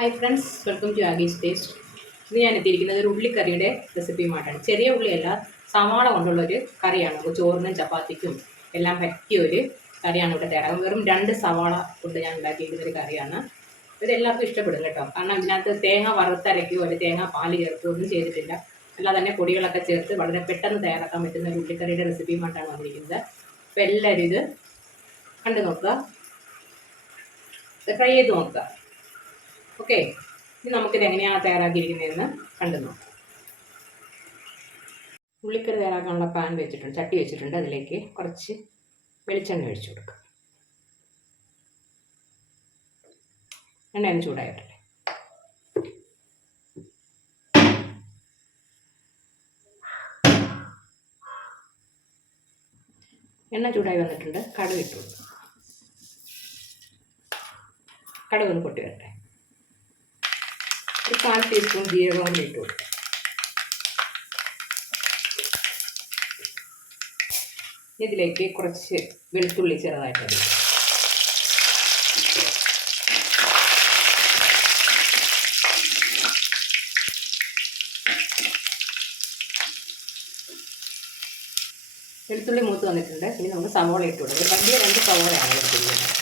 Hi friends welcome to Aagee's taste ഇന്ന് ഞാൻ എത്തിയിരിക്കുന്നത് ഒരു ഉള്ളിക്കറിയുടെ റെസിപ്പിയുമായിട്ടാണ് ചെറിയ ഉള്ളിയല്ല സവാള കൊണ്ടുള്ള ഒരു കറിയാണ്. നമുക്ക് ചോറിനും ചപ്പാത്തിക്കും എല്ലാം പറ്റിയ ഒരു കറിയാണ് ഇവിടെ തയ്യാറാകും വെറും രണ്ട് സവാള കൊണ്ട് ഞാൻ ഉണ്ടാക്കിയിരിക്കുന്ന ഒരു കറിയാണ്. ഇത് എല്ലാവർക്കും ഇഷ്ടപ്പെടും കേട്ടോ. കാരണം അതിനകത്ത് തേങ്ങ വറുത്തരയ്ക്കുകയോ അല്ലെങ്കിൽ തേങ്ങ പാൽ ചേർക്കുകയോ ഒന്നും ചെയ്തിട്ടില്ല. അല്ലാതെ തന്നെ പൊടികളൊക്കെ ചേർത്ത് വളരെ പെട്ടെന്ന് തയ്യാറാക്കാൻ പറ്റുന്ന ഒരു ഉള്ളിക്കറിയുടെ റെസിപ്പിയുമായിട്ടാണ് വന്നിരിക്കുന്നത്. അപ്പോൾ എല്ലാവരും ഇത് കണ്ടു നോക്കുക. ട്രൈ ചെയ്ത് നോക്കുക. ഓക്കെ. ഇനി നമുക്കിത് എങ്ങനെയാണ് തയ്യാറാക്കിയിരിക്കുന്നതെന്ന് കണ്ടു നോക്കാം. ഉള്ളിക്കറി തയ്യാറാക്കാനുള്ള പാൻ വെച്ചിട്ടുണ്ട് ചട്ടി വെച്ചിട്ടുണ്ട്. അതിലേക്ക് കുറച്ച് വെളിച്ചെണ്ണ ഒഴിച്ചു കൊടുക്കുക എണ്ണ ചൂടായിട്ടല്ലേ എണ്ണ ചൂടായി വന്നിട്ടുണ്ട്. കടുക് ഇട്ടു കടുക് ഒന്ന് പൊട്ടി വരട്ടെ. കാൽ ടീസ്പൂൺ ജീരകം ഇട്ടു ഇതിലേക്ക് കുറച്ച് വെളുത്തുള്ളി ചെറുതായിട്ട്. വെളുത്തുള്ളി മൂത്ത് വന്നിട്ടുണ്ട്. ഇനി നമുക്ക് സവോള ഇട്ട് കൊടുക്കാം. വലിയ രണ്ട് സവോളയാണ് എടുത്തിരിക്കുന്നത്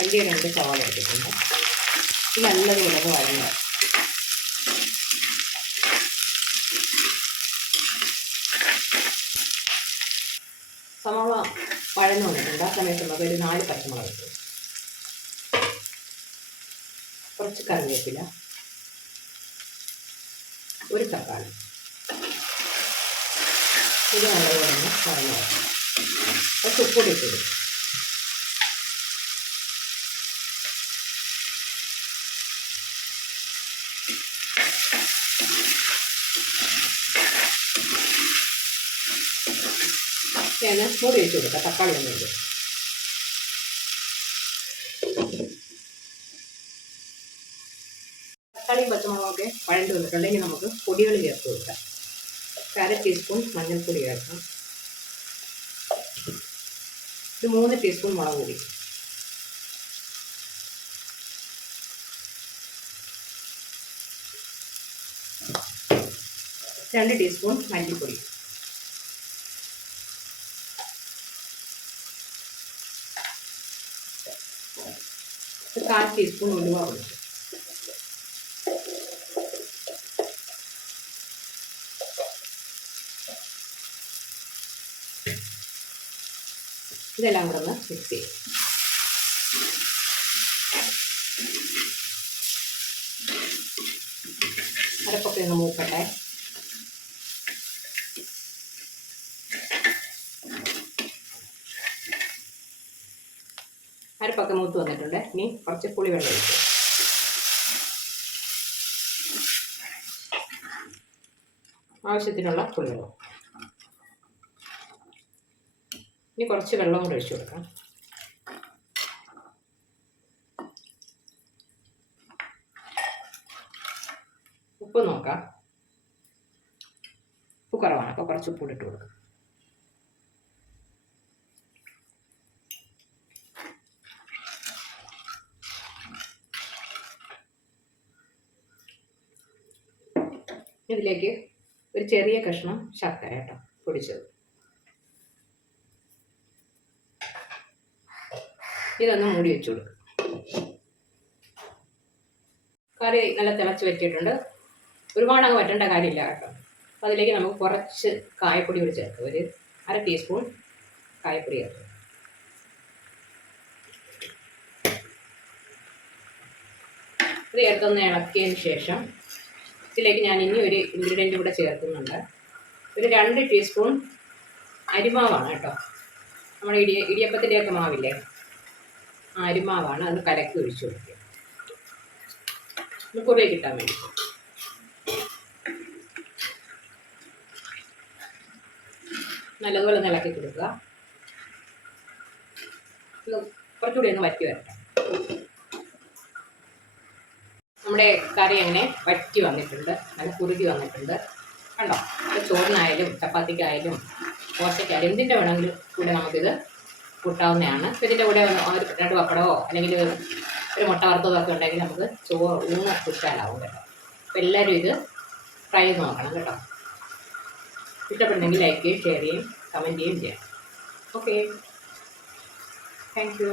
വലിയ രണ്ട് സവോള എടുത്തിട്ടുണ്ട്. നല്ലതുപോലെ നല്ല സവാള വഴന്നു വന്നിട്ടുണ്ട്. ആ സമയത്ത് ഒരു നാല് പച്ചമുളക് കുറച്ച് കറിവേപ്പില. ഒരു തക്കാളി. ഇത് നല്ലപോലെ ഒന്ന് കുറച്ച് ഉപ്പൊടി ഞാൻ മൂടി വെച്ച് കൊടുക്കാം. തക്കാളി ഒന്നും ഇല്ല. തക്കാളിയും പച്ചമുളകൊക്കെ വഴണ്ട് വന്നിട്ടുണ്ടെങ്കിൽ നമുക്ക് പൊടികൾ ചേർത്ത് കൊടുക്കാം. അര ടീസ്പൂൺ മഞ്ഞൾപ്പൊടി ചേർക്കാം ഒരു മൂന്ന് ടീസ്പൂൺ മുളക് പൊടി. രണ്ട് ടീസ്പൂൺ മല്ലിപ്പൊടി. കാൽ ടീസ്പൂൺ ഉലുവ കൊടുക്കും ഇതെല്ലാം കൂടെ ഒന്ന് മിക്സ് ചെയ്യും. അരപ്പൊക്കെ ഒന്ന് മൂക്കട്ടെ. അരപ്പൊക്കെ മൂത്ത് വന്നിട്ടുണ്ട്. ഇനി കുറച്ച് പുളി വെള്ളം ഒഴിക്കും ആവശ്യത്തിനുള്ള പുളിവെള്ളം. ഇനി കുറച്ച് വെള്ളം കൂടെ ഒഴിച്ചു കൊടുക്കാം. ഉപ്പ് നോക്കാം. ഉപ്പ് കുറവാണ്. അപ്പോൾ കുറച്ച് ഉപ്പ് ഇട്ട് കൊടുക്കാം. ഇതിലേക്ക് ഒരു ചെറിയ കഷ്ണം ശർക്കര കേട്ടോ പൊടിച്ചത്. ഇതൊന്ന് മൂടി വെച്ചു കൊടുക്കും. കറി നല്ല തിളച്ച് വെച്ചിട്ടുണ്ട് ഒരുപാട് അങ്ങ് വറ്റേണ്ട കാര്യമില്ല കേട്ടോ. അപ്പോൾ അതിലേക്ക് നമുക്ക് കുറച്ച് കായപ്പൊടി കൂടി ചേർക്കാം. ഒരു അര ടീസ്പൂൺ കായപ്പൊടി ചേർക്കും. ഇത് ചേർത്തൊന്ന് ഇളക്കിയതിന് ശേഷം ഇതിലേക്ക് ഞാൻ ഇനി ഒരു ഇൻഗ്രീഡിയന്റ് കൂടെ ചേർക്കുന്നുണ്ട്. ഒരു രണ്ട് ടീസ്പൂൺ അരിമാവാണ് കേട്ടോ. നമ്മുടെ ഇടിയ ഇടിയപ്പത്തിന്റെയൊക്കെ മാവില്ലേ? ആ അരിമാവാണ്. അത് കലക്കി ഒഴിച്ചു കൊടുക്കുക. ഒന്ന് കുറേ കിട്ടാൻ വേണ്ടി. നല്ലതുപോലെ ഇളക്കി കൊടുക്കുക. കുറച്ചുകൂടി ഒന്ന് വറ്റി വരട്ടെ. നമ്മുടെ കറി അങ്ങനെ വറ്റി വന്നിട്ടുണ്ട്. നല്ല കുറുകി വന്നിട്ടുണ്ട്. കണ്ടോ? ചോറിനായാലും ചപ്പാത്തിക്കായാലും ദോശയ്ക്കായാലും എന്തിന്റെ വേണമെങ്കിലും കൂടെ നമുക്കിത് കൂട്ടാവുന്നതാണ്. ഇതിന്റെ കൂടെ ഒരു രണ്ട് പപ്പടമോ അല്ലെങ്കിൽ ഒരു മുട്ട വറുത്തതോ ഒക്കെ ഉണ്ടെങ്കിൽ നമുക്ക് ചോറ് ഊണ് കുറ്റാലാവും കേട്ടോ. അപ്പോൾ എല്ലാവരും ഇത് ട്രൈ ചെയ്ത് നോക്കണം കേട്ടോ. ഇഷ്ടപ്പെട്ടെങ്കിൽ ലൈക്ക് ചെയ്യും ഷെയർ ചെയ്യും കമന്റ് ചെയ്യുകയും ചെയ്യാം. Okay thank you